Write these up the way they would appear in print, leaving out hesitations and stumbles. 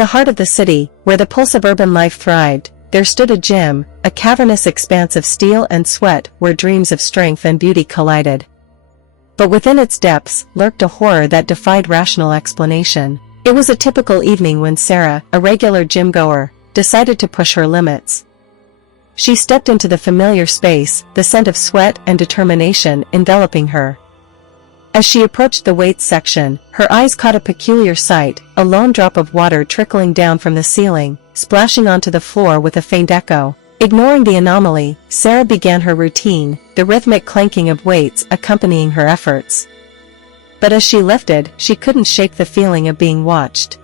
the heart of the city, where the pulse of urban life thrived, there stood a gym, a cavernous expanse of steel and sweat where dreams of strength and beauty collided. But within its depths lurked a horror that defied rational explanation. It was a typical evening when Sarah, a regular gym-goer, decided to push her limits. She stepped into the familiar space, the scent of sweat and determination enveloping her. As she approached the weights section, her eyes caught a peculiar sight, a lone drop of water trickling down from the ceiling, splashing onto the floor with a faint echo. Ignoring the anomaly, Sarah began her routine, the rhythmic clanking of weights accompanying her efforts. But as she lifted, she couldn't shake the feeling of being watched.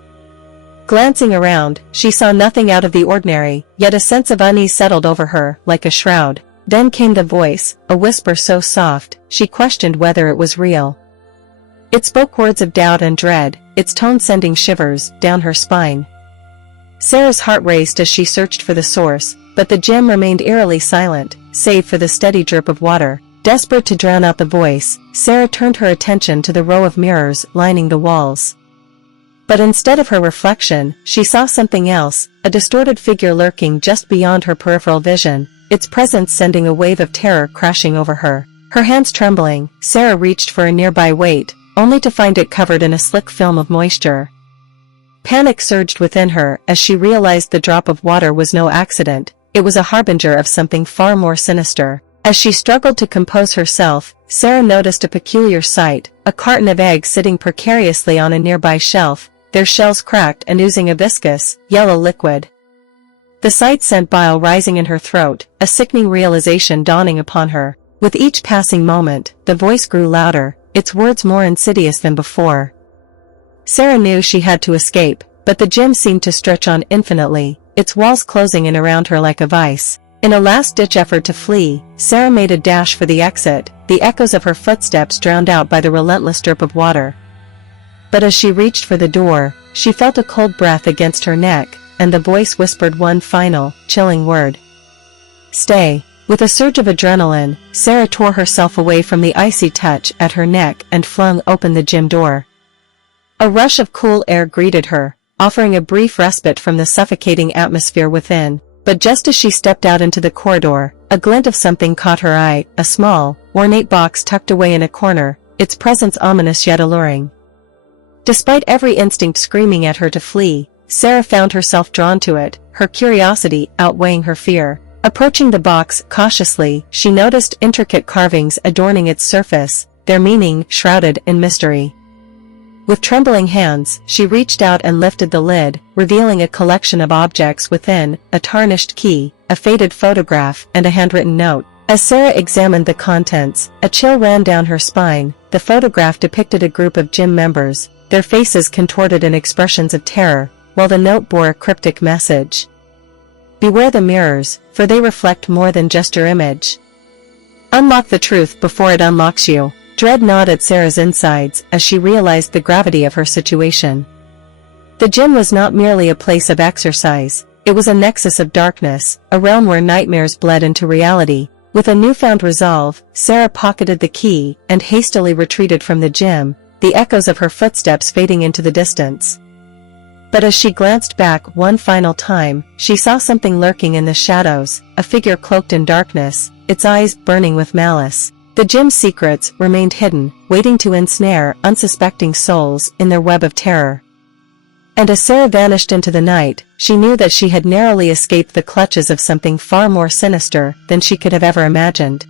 Glancing around, she saw nothing out of the ordinary, yet a sense of unease settled over her, like a shroud. Then came the voice, a whisper so soft, she questioned whether it was real. It spoke words of doubt and dread, its tone sending shivers down her spine. Sarah's heart raced as she searched for the source, but the gym remained eerily silent, save for the steady drip of water. Desperate to drown out the voice, Sarah turned her attention to the row of mirrors lining the walls. But instead of her reflection, she saw something else, a distorted figure lurking just beyond her peripheral vision, its presence sending a wave of terror crashing over her. Her hands trembling, Sarah reached for a nearby weight, only to find it covered in a slick film of moisture. Panic surged within her as she realized the drop of water was no accident, it was a harbinger of something far more sinister. As she struggled to compose herself, Sarah noticed a peculiar sight, a carton of eggs sitting precariously on a nearby shelf, their shells cracked and oozing a viscous, yellow liquid. The sight sent bile rising in her throat, a sickening realization dawning upon her. With each passing moment, the voice grew louder, its words more insidious than before. Sarah knew she had to escape, but the gym seemed to stretch on infinitely, its walls closing in around her like a vice. In a last-ditch effort to flee, Sarah made a dash for the exit, the echoes of her footsteps drowned out by the relentless drip of water. But as she reached for the door, she felt a cold breath against her neck, and the voice whispered one final, chilling word. Stay. With a surge of adrenaline, Sarah tore herself away from the icy touch at her neck and flung open the gym door. A rush of cool air greeted her, offering a brief respite from the suffocating atmosphere within. But just as she stepped out into the corridor, a glint of something caught her eye, a small, ornate box tucked away in a corner, its presence ominous yet alluring. Despite every instinct screaming at her to flee, Sarah found herself drawn to it, her curiosity outweighing her fear. Approaching the box cautiously, she noticed intricate carvings adorning its surface, their meaning shrouded in mystery. With trembling hands, she reached out and lifted the lid, revealing a collection of objects within, a tarnished key, a faded photograph, and a handwritten note. As Sarah examined the contents, a chill ran down her spine. The photograph depicted a group of gym members, their faces contorted in expressions of terror, while the note bore a cryptic message. Beware the mirrors, for they reflect more than just your image. Unlock the truth before it unlocks you. Dread gnawed at Sarah's insides as she realized the gravity of her situation. The gym was not merely a place of exercise, it was a nexus of darkness, a realm where nightmares bled into reality. With a newfound resolve, Sarah pocketed the key and hastily retreated from the gym, the echoes of her footsteps fading into the distance. But as she glanced back one final time, she saw something lurking in the shadows, a figure cloaked in darkness, its eyes burning with malice. The gym's secrets remained hidden, waiting to ensnare unsuspecting souls in their web of terror. And as Sarah vanished into the night, she knew that she had narrowly escaped the clutches of something far more sinister than she could have ever imagined.